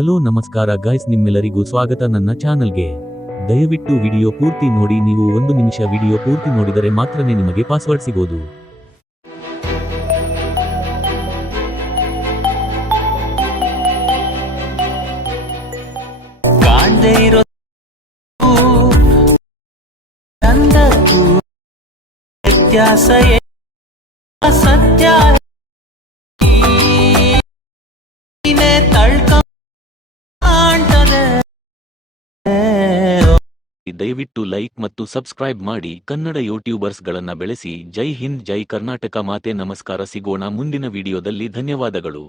Hello ನಮಸ್ಕಾರ guys, ನಿಮ್ಮೆಲ್ಲರಿಗೂ ಸ್ವಾಗತ ನನ್ನ ಚಾನಲ್ಗೆ. ದಯವಿಟ್ಟು ವಿಡಿಯೋ ಪೂರ್ತಿ ನೋಡಿ. ನೀವು 1 ನಿಮಿಷ ವಿಡಿಯೋ ಪೂರ್ತಿ ನೋಡಿದರೆ ಮಾತ್ರನೇ ನಿಮಗೆ ಪಾಸ್ವರ್ಡ್ ಸಿಗೋದು. ದಯವಿಟ್ಟು ಲೈಕ್ ಮತ್ತು ಸಬ್ಸ್ಕ್ರೈಬ್ ಮಾಡಿ. ಕನ್ನಡ ಯೂಟ್ಯೂಬರ್ಸ್ ಗಳನ್ನ ಬೆಳೆಸಿ. ಜೈ ಹಿಂದ್, ಜೈ ಕರ್ನಾಟಕ ಮಾತೆ. ನಮಸ್ಕಾರ, ಸಿಗೋಣ ಮುಂದಿನ ವಿಡಿಯೋದಲ್ಲಿ. ಧನ್ಯವಾದಗಳು.